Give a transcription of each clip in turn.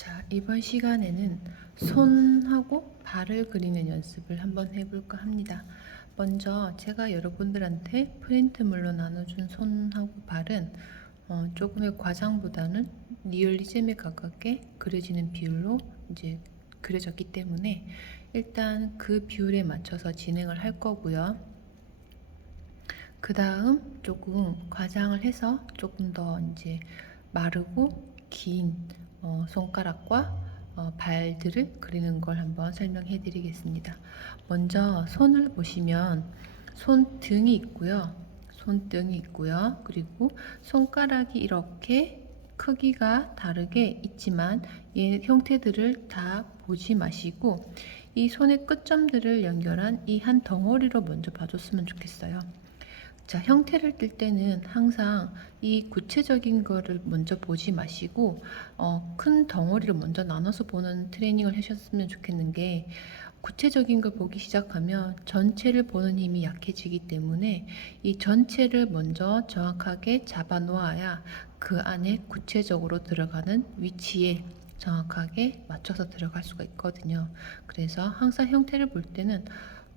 자, 이번 시간에는 손하고 발을 그리는 연습을 한번 해볼까 합니다. 먼저 제가 여러분들한테 프린트물로 나눠준 손하고 발은 조금의 과장보다는 리얼리즘에 가깝게 그려지는 비율로 이제 그려졌기 때문에 일단 그 비율에 맞춰서 진행을 할 거고요. 그 다음 조금 과장을 해서 조금 더 이제 마르고 긴 손가락과 발들을 그리는 걸 한번 설명해 드리겠습니다. 먼저 손을 보시면 손등이 있고요. 손등이 있고요. 그리고 손가락이 이렇게 크기가 다르게 있지만 얘 형태들을 다 보지 마시고 이 손의 끝점들을 연결한 이 한 덩어리로 먼저 봐줬으면 좋겠어요. 자, 형태를 뜰 때는 항상 이 구체적인 거를 먼저 보지 마시고 큰 덩어리를 먼저 나눠서 보는 트레이닝을 하셨으면 좋겠는 게, 구체적인 걸 보기 시작하면 전체를 보는 힘이 약해지기 때문에 이 전체를 먼저 정확하게 잡아 놓아야 그 안에 구체적으로 들어가는 위치에 정확하게 맞춰서 들어갈 수가 있거든요. 그래서 항상 형태를 볼 때는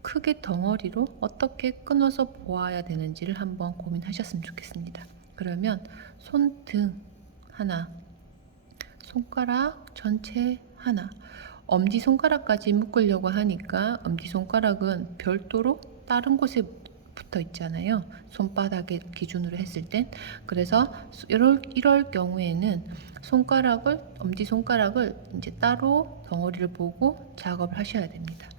크게 덩어리로 어떻게 끊어서 보아야 되는지를 한번 고민하셨으면 좋겠습니다. 그러면 손등 하나, 손가락 전체 하나, 엄지손가락까지 묶으려고 하니까 엄지손가락은 별도로 다른 곳에 붙어 있잖아요. 손바닥에 기준으로 했을 땐. 그래서 이럴 경우에는 엄지손가락을 이제 따로 덩어리를 보고 작업을 하셔야 됩니다.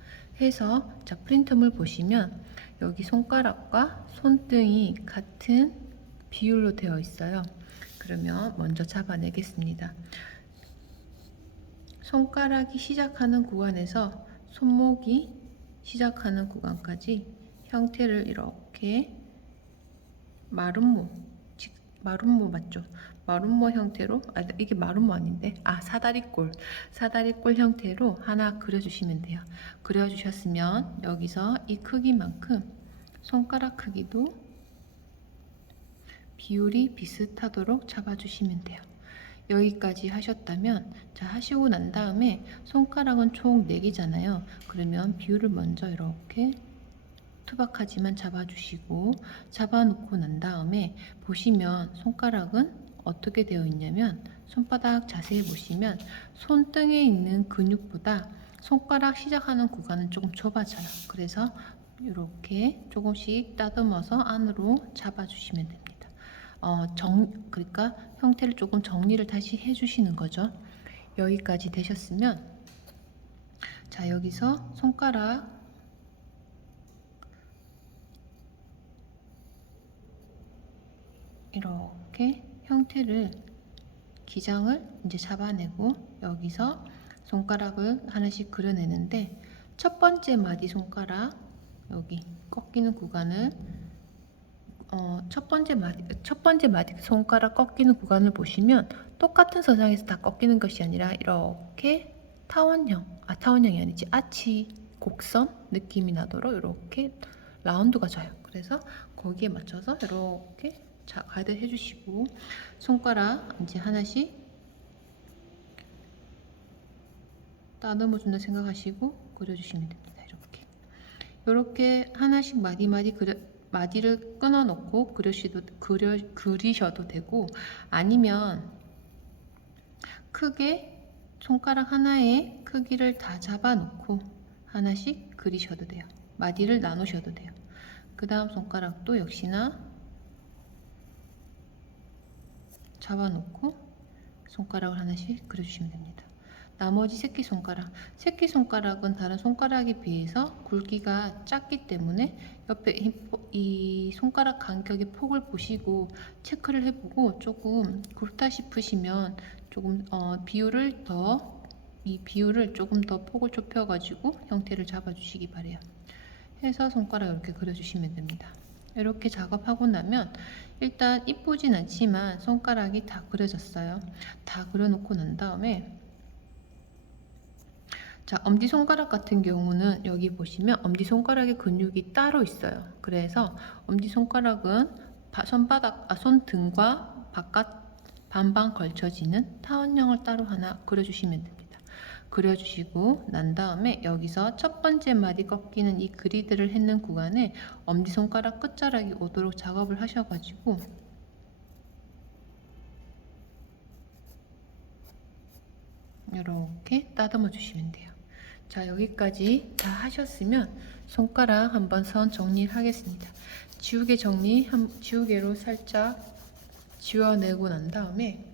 해서 자, 프린트물 보시면 여기 손가락과 손등이 같은 비율로 되어 있어요. 그러면 먼저 잡아내겠습니다. 손가락이 시작하는 구간에서 손목이 시작하는 구간까지 형태를 이렇게 마름모 맞죠? 마름모 형태로, 이게 마름모 아닌데, 사다리꼴 형태로 하나 그려주시면 돼요. 그려주셨으면 여기서 이 크기만큼 손가락 크기도 비율이 비슷하도록 잡아주시면 돼요. 여기까지 하셨다면, 자, 하시고 난 다음에 손가락은 총 4개잖아요. 그러면 비율을 먼저 이렇게 투박하지만 잡아주시고, 잡아놓고 난 다음에 보시면 손가락은 어떻게 되어 있냐면, 손바닥 자세히 보시면 손등에 있는 근육보다 손가락 시작하는 구간은 조금 좁아져요. 그래서 이렇게 조금씩 따듬어서 안으로 잡아주시면 됩니다. 그러니까 형태를 조금 정리를 다시 해주시는 거죠. 여기까지 되셨으면, 자, 여기서 손가락 이렇게 형태를 기장을 이제 잡아내고 여기서 손가락을 하나씩 그려내는데, 첫 번째 마디 손가락 여기 꺾이는 구간을 첫 번째 마디 손가락 꺾이는 구간을 보시면 똑같은 서상에서 다 꺾이는 것이 아니라 이렇게 타원형이 아니지, 아치 곡선 느낌이 나도록 이렇게 라운드가 져요. 그래서 거기에 맞춰서 이렇게 가이드 해주시고, 손가락 이제 하나씩 따듬어 준다 생각하시고 그려주시면 됩니다. 이렇게 하나씩 마디를 끊어 놓고 그리셔도 되고, 아니면 크게 손가락 하나의 크기를 다 잡아 놓고 하나씩 그리셔도 돼요. 마디를 나누셔도 돼요. 그 다음 손가락도 역시나 잡아 놓고 손가락을 하나씩 그려주시면 됩니다. 나머지 새끼손가락은 다른 손가락에 비해서 굵기가 작기 때문에 옆에 이 손가락 간격의 폭을 보시고 체크를 해보고, 조금 굵다 싶으시면 조금 이 비율을 조금 더 폭을 좁혀가지고 형태를 잡아주시기 바래요. 해서 손가락 이렇게 그려주시면 됩니다. 이렇게 작업하고 나면 일단 이쁘진 않지만 손가락이 다 그려졌어요. 다 그려놓고 난 다음에, 자, 엄지손가락 같은 경우는 여기 보시면 엄지손가락의 근육이 따로 있어요. 그래서 엄지손가락은 손등과 반반 걸쳐지는 타원형을 따로 하나 그려주시면 됩니다. 그려주시고 난 다음에 여기서 첫 번째 마디 꺾이는 이 그리드를 했는 구간에 엄지손가락 끝자락이 오도록 작업을 하셔가지고 이렇게 따듬어 주시면 돼요. 자, 여기까지 다 하셨으면 손가락 한번 선 정리를 하겠습니다. 지우개로 살짝 지워내고 난 다음에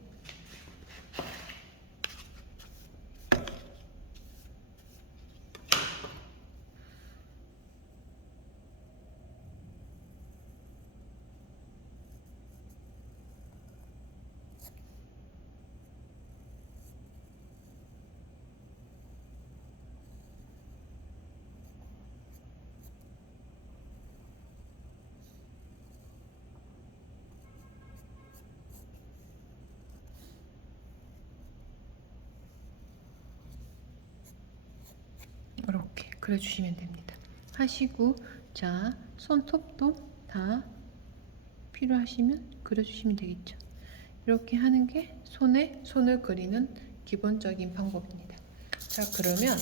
이렇게 그려주시면 됩니다. 하시고 자, 손톱도 다 필요하시면 그려주시면 되겠죠. 이렇게 하는 게 손을 그리는 기본적인 방법입니다. 자, 그러면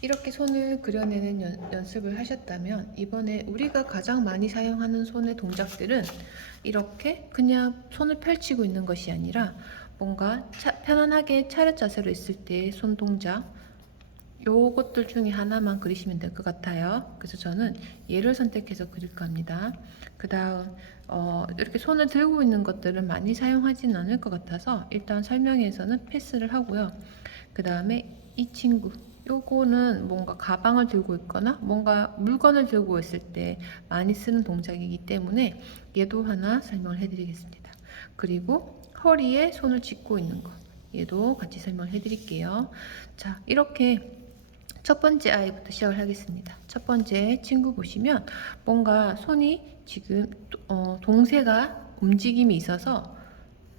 이렇게 손을 그려내는 연습을 하셨다면 이번에 우리가 가장 많이 사용하는 손의 동작들은 이렇게 그냥 손을 펼치고 있는 것이 아니라 뭔가 편안하게 차렷 자세로 있을 때 손 동작 요것들 중에 하나만 그리시면 될 것 같아요. 그래서 저는 얘를 선택해서 그릴까 합니다. 그 다음 이렇게 손을 들고 있는 것들은 많이 사용하지는 않을 것 같아서 일단 설명에서는 패스를 하고요. 그 다음에 이 친구 요거는 뭔가 가방을 들고 있거나 뭔가 물건을 들고 있을 때 많이 쓰는 동작이기 때문에 얘도 하나 설명을 해드리겠습니다. 그리고 허리에 손을 짚고 있는 것 얘도 같이 설명을 해드릴게요. 자, 이렇게 첫 번째 아이부터 시작을 하겠습니다. 첫 번째 친구 보시면 뭔가 손이 지금 동세가 움직임이 있어서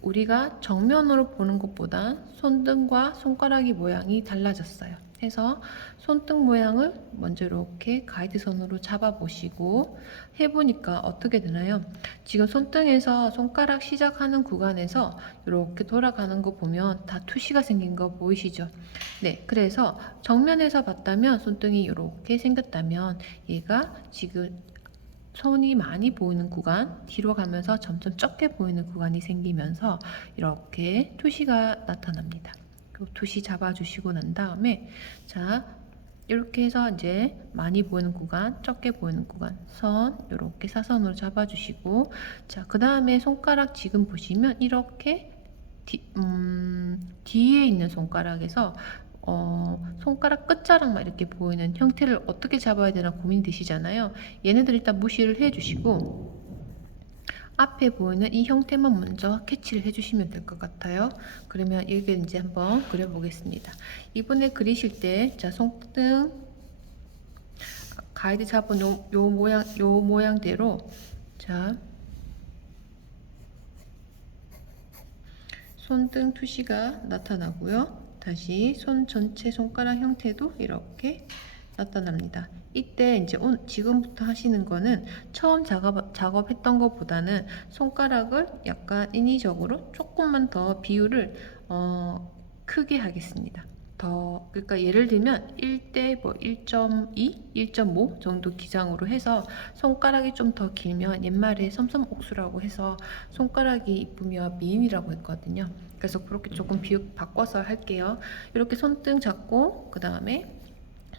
우리가 정면으로 보는 것보다 손등과 손가락이 모양이 달라졌어요. 해서 손등 모양을 먼저 이렇게 가이드선으로 잡아보시고 해보니까 어떻게 되나요? 지금 손등에서 손가락 시작하는 구간에서 이렇게 돌아가는 거 보면 다 투시가 생긴 거 보이시죠? 네, 그래서 정면에서 봤다면 손등이 이렇게 생겼다면 얘가 지금 손이 많이 보이는 구간, 뒤로 가면서 점점 적게 보이는 구간이 생기면서 이렇게 투시가 나타납니다. 그 투시 잡아주시고 난 다음에 자, 이렇게 해서 이제 많이 보이는 구간, 적게 보이는 구간, 선 이렇게 사선으로 잡아주시고 자, 그 다음에 손가락 지금 보시면 이렇게 뒤에 있는 손가락에서 손가락 끝자락만 이렇게 보이는 형태를 어떻게 잡아야 되나 고민되시잖아요. 얘네들 일단 무시를 해주시고 앞에 보이는 이 형태만 먼저 캐치를 해주시면 될 것 같아요. 그러면 이게 이제 한번 그려보겠습니다. 이번에 그리실 때, 자, 손등 가이드 잡은 요 모양대로, 자, 손등 투시가 나타나고요. 다시 손 전체 손가락 형태도 이렇게 나타납니다. 이때 이제 지금부터 하시는 거는 처음 작업했던 것보다는 손가락을 약간 인위적으로 조금만 더 비율을 크게 하겠습니다. 그러니까 예를 들면 1대 뭐 1.2, 1.5 정도 기장으로 해서 손가락이 좀 더 길면 옛말에 섬섬옥수라고 해서 손가락이 이쁘면 미인이라고 했거든요. 그래서 그렇게 조금 비율 바꿔서 할게요. 이렇게 손등 잡고 그 다음에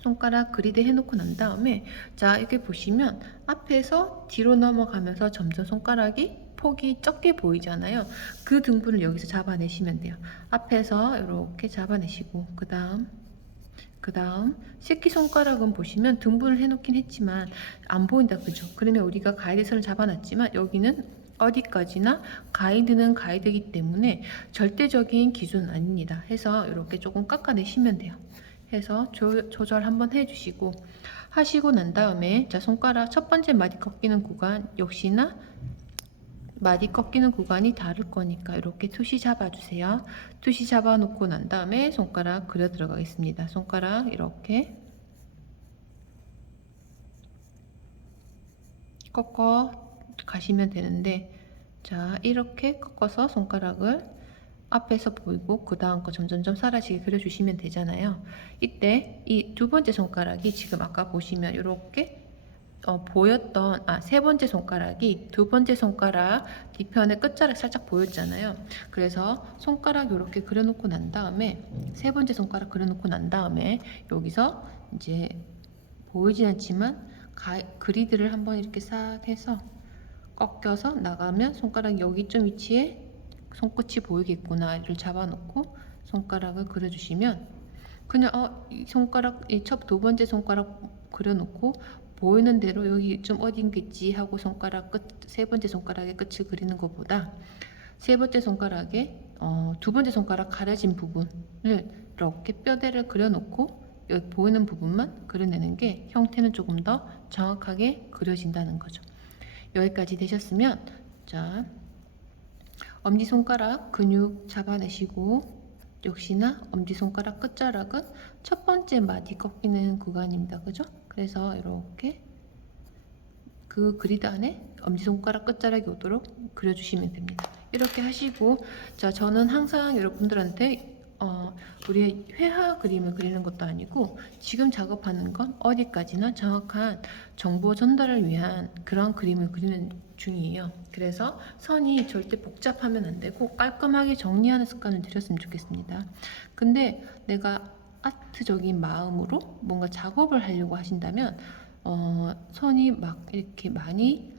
손가락 그리드 해놓고 난 다음에 자, 이렇게 보시면 앞에서 뒤로 넘어가면서 점점 손가락이 폭이 적게 보이잖아요. 그 등분을 여기서 잡아내시면 돼요. 앞에서 이렇게 잡아내시고 그 다음 새끼손가락은 보시면 등분을 해놓긴 했지만 안 보인다, 그죠? 그러면 우리가 가이드선을 잡아놨지만 여기는 어디까지나 가이드는 가이드이기 때문에 절대적인 기준은 아닙니다. 해서 이렇게 조금 깎아내시면 돼요. 해서 조절 한번 해주시고 하시고 난 다음에 자, 손가락 첫 번째 마디 꺾이는 구간 역시나 마디 꺾이는 구간이 다를 거니까 이렇게 투시 잡아주세요. 투시 잡아놓고 난 다음에 손가락 그려 들어가겠습니다. 손가락 이렇게 꺾어 가시면 되는데 자, 이렇게 꺾어서 손가락을 앞에서 보이고 그 다음 거 점점점 사라지게 그려주시면 되잖아요. 이때 이 두 번째 손가락이 지금 아까 보시면 이렇게 보였던 세 번째 손가락이 두 번째 손가락 뒤편의 끝자락 살짝 보였잖아요. 그래서 손가락 이렇게 그려놓고 난 다음에 세 번째 손가락 그려놓고 난 다음에 여기서 이제 보이진 않지만 그리드를 한번 이렇게 싹 해서 꺾여서 나가면 손가락 여기쯤 위치에 손끝이 보이겠구나를 잡아놓고 손가락을 그려주시면 그냥 이 손가락 이 첫 두 번째 손가락 그려놓고 보이는 대로 여기 좀 어딘겠지 하고 손가락 끝 세 번째 손가락의 끝을 그리는 것보다 세 번째 손가락에 두 번째 손가락 가려진 부분을 이렇게 뼈대를 그려놓고 여기 보이는 부분만 그려내는 게 형태는 조금 더 정확하게 그려진다는 거죠. 여기까지 되셨으면 자 엄지손가락 근육 잡아내시고 역시나 엄지손가락 끝자락은 첫 번째 마디 꺾이는 구간입니다. 그죠? 그래서 이렇게 그 그리드 안에 엄지손가락 끝자락이 오도록 그려주시면 됩니다. 이렇게 하시고 자 저는 항상 여러분들한테 우리 회화 그림을 그리는 것도 아니고 지금 작업하는 건 어디까지나 정확한 정보 전달을 위한 그런 그림을 그리는 중이에요. 그래서 선이 절대 복잡하면 안 되고 깔끔하게 정리하는 습관을 들였으면 좋겠습니다. 근데 내가 아트적인 마음으로 뭔가 작업을 하려고 하신다면 선이 막 이렇게 많이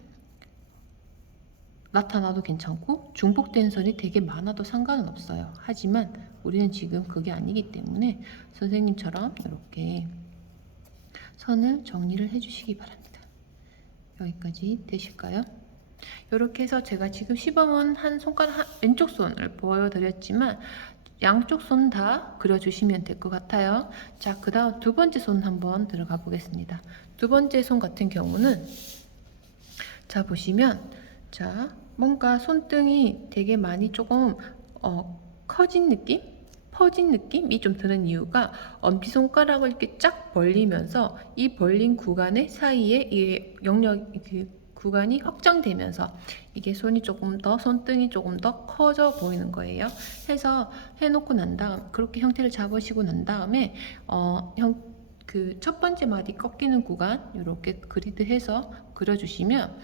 나타나도 괜찮고 중복된 선이 되게 많아도 상관은 없어요. 하지만 우리는 지금 그게 아니기 때문에 선생님처럼 이렇게 선을 정리를 해주시기 바랍니다. 여기까지 되실까요? 이렇게 해서 제가 지금 시범은 한 손가락 왼쪽 손을 보여드렸지만 양쪽 손 다 그려주시면 될 것 같아요. 자, 그 다음 두 번째 손 한번 들어가 보겠습니다. 두 번째 손 같은 경우는 자 보시면 자 뭔가 손등이 되게 많이 조금 커진 느낌? 퍼진 느낌이 좀 드는 이유가 엄지손가락을 이렇게 쫙 벌리면서 이 벌린 구간의 사이에 이 영역 구간이 확장되면서 이게 손이 조금 더 손등이 조금 더 커져 보이는 거예요. 해서 해놓고 난 다음 그렇게 형태를 잡으시고 난 다음에 그 첫 번째 마디 꺾이는 구간 이렇게 그리드해서 그려주시면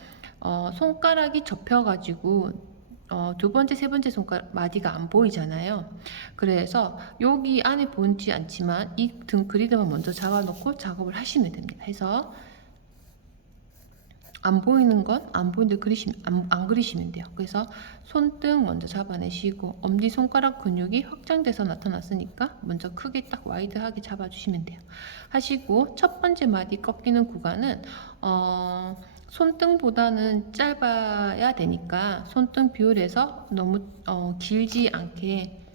손가락이 접혀가지고 두 번째, 세 번째 손가락 마디가 안 보이잖아요. 그래서 여기 안에 보이지 않지만 이 등 그리드만 먼저 잡아놓고 작업을 하시면 됩니다. 해서 안 보이는 건 안 보이는데 안 그리시면 돼요. 그래서 손등 먼저 잡아내시고 엄지손가락 근육이 확장돼서 나타났으니까 먼저 크게 딱 와이드하게 잡아주시면 돼요. 하시고 첫 번째 마디 꺾이는 구간은 손등보다는 짧아야 되니까 손등 비율에서 너무 길지 않게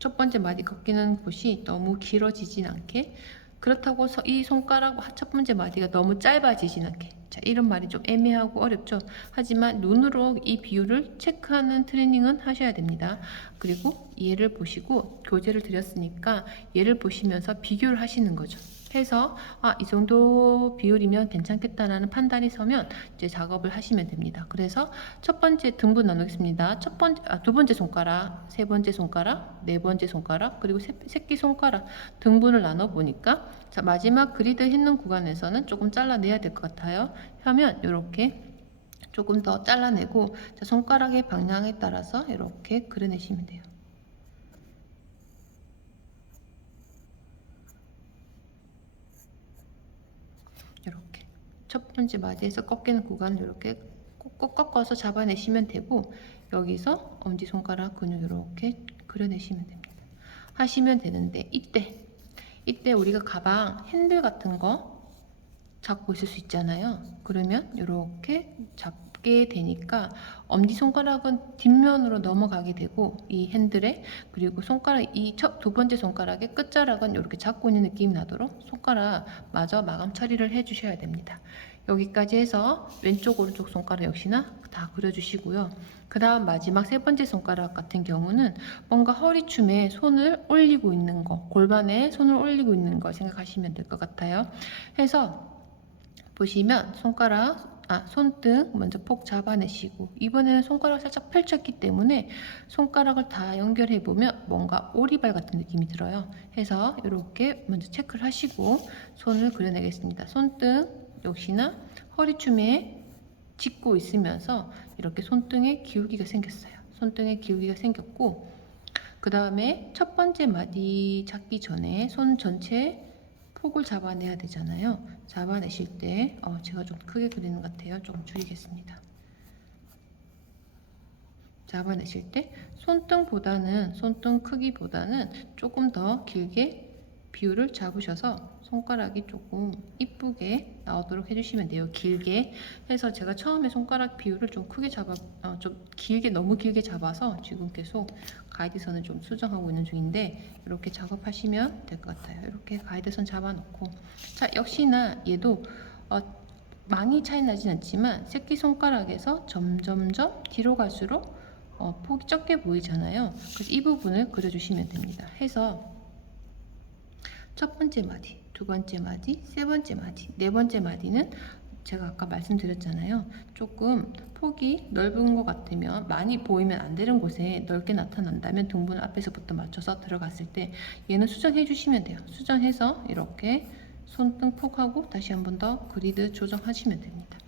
첫 번째 마디 꺾이는 곳이 너무 길어지진 않게 그렇다고 이 손가락 첫 번째 마디가 너무 짧아지진 않게 자 이런 말이 좀 애매하고 어렵죠. 하지만 눈으로 이 비율을 체크하는 트레이닝은 하셔야 됩니다. 그리고 얘를 보시고 교재를 드렸으니까 얘를 보시면서 비교를 하시는 거죠. 해서 이 정도 비율이면 괜찮겠다라는 판단이 서면 이제 작업을 하시면 됩니다. 그래서 첫 번째 등분 나누겠습니다. 두 번째 손가락, 세 번째 손가락, 네 번째 손가락, 그리고 새끼 손가락 등분을 나눠 보니까 자 마지막 그리드 했는 구간에서는 조금 잘라내야 될 것 같아요. 하면 이렇게 조금 더 잘라내고 자, 손가락의 방향에 따라서 이렇게 그려내시면 돼요. 이렇게 첫 번째 마디에서 꺾이는 구간을 이렇게 꼭 꺾어서 잡아내시면 되고 여기서 엄지손가락 근육 이렇게 그려내시면 됩니다. 하시면 되는데 이때 우리가 가방 핸들 같은 거 잡고 있을 수 있잖아요. 그러면 이렇게 잡게 되니까 엄지손가락은 뒷면으로 넘어가게 되고 이 핸들에 그리고 손가락 이 두 번째 손가락의 끝자락은 이렇게 잡고 있는 느낌이 나도록 손가락 마저 마감 처리를 해 주셔야 됩니다. 여기까지 해서 왼쪽 오른쪽 손가락 역시나 다 그려주시고요. 그 다음 마지막 세 번째 손가락 같은 경우는 뭔가 허리춤에 손을 올리고 있는 거 골반에 손을 올리고 있는 거 생각하시면 될 것 같아요. 해서 보시면 손가락 손등 먼저 폭 잡아내시고, 이번에는 손가락 살짝 펼쳤기 때문에 손가락을 다 연결해 보면 뭔가 오리발 같은 느낌이 들어요. 해서 이렇게 먼저 체크를 하시고 손을 그려내겠습니다. 손등 역시나 허리춤에 짚고 있으면서 이렇게 손등에 기울기가 생겼어요. 손등에 기울기가 생겼고, 그 다음에 첫 번째 마디 잡기 전에 손 전체 폭을 잡아내야 되잖아요. 잡아내실 때 제가 좀 크게 그리는 것 같아요. 조금 줄이겠습니다. 잡아내실 때 손등 크기보다는 조금 더 길게 비율을 잡으셔서 손가락이 조금 이쁘게 나오도록 해주시면 돼요. 길게 해서 제가 처음에 손가락 비율을 좀 크게 좀 길게, 너무 길게 잡아서 지금 계속 가이드선을 좀 수정하고 있는 중인데, 이렇게 작업하시면 될 것 같아요. 이렇게 가이드선 잡아놓고, 자, 역시나 얘도 많이 차이 나진 않지만 새끼손가락에서 점점점 뒤로 갈수록 폭이 적게 보이잖아요. 그래서 이 부분을 그려주시면 됩니다. 해서 첫 번째 마디, 두 번째 마디, 세 번째 마디, 네 번째 마디는 제가 아까 말씀드렸잖아요. 조금 폭이 넓은 것 같으면, 많이 보이면 안 되는 곳에 넓게 나타난다면 등분 앞에서부터 맞춰서 들어갔을 때 얘는 수정해 주시면 돼요. 수정해서 이렇게 손등 폭하고 다시 한 번 더 그리드 조정하시면 됩니다.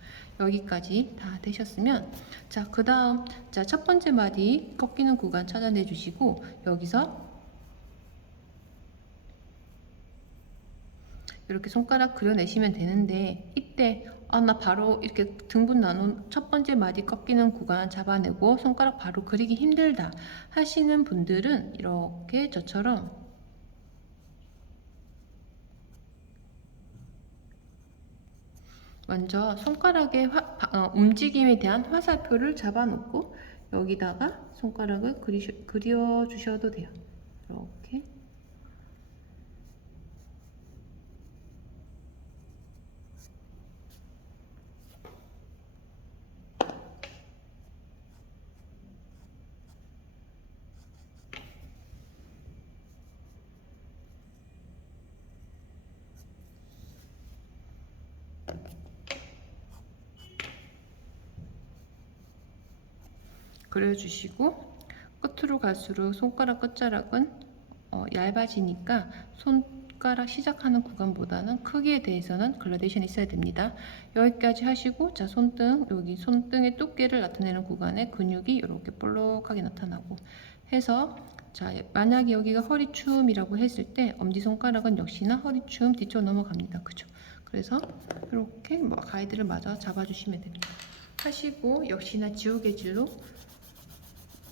여기까지 다 되셨으면, 자, 그 다음, 자, 첫 번째 마디 꺾이는 구간 찾아내 주시고, 여기서 이렇게 손가락 그려내시면 되는데, 이때 나 바로 이렇게 등분 나눈 첫 번째 마디 꺾이는 구간 잡아내고 손가락 바로 그리기 힘들다 하시는 분들은 이렇게 저처럼 먼저 손가락의 움직임에 대한 화살표를 잡아놓고 여기다가 손가락을 그려주셔도 돼요. 이렇게. 그려주시고, 끝으로 갈수록 손가락 끝자락은 얇아지니까 손가락 시작하는 구간보다는 크기에 대해서는 글라데이션이 있어야 됩니다. 여기까지 하시고, 자, 여기 손등의 두께를 나타내는 구간에 근육이 이렇게 볼록하게 나타나고 해서, 자, 만약에 여기가 허리춤이라고 했을 때 엄지손가락은 역시나 허리춤 뒤쪽 넘어갑니다. 그죠? 그래서 이렇게 가이드를 맞아 잡아주시면 됩니다. 하시고 역시나 지우개질로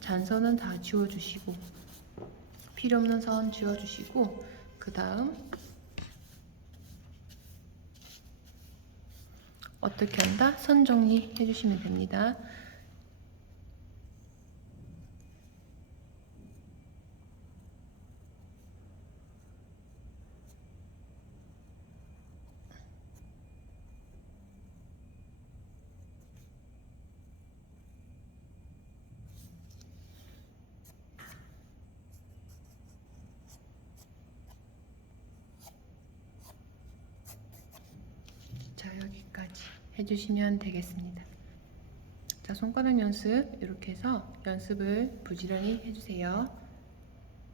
잔선은 다 지워주시고, 필요 없는 선 지워주시고, 그 다음 어떻게 한다? 선 정리 해주시면 됩니다. 자, 여기까지 해주시면 되겠습니다. 자, 손가락 연습 이렇게 해서 연습을 부지런히 해주세요.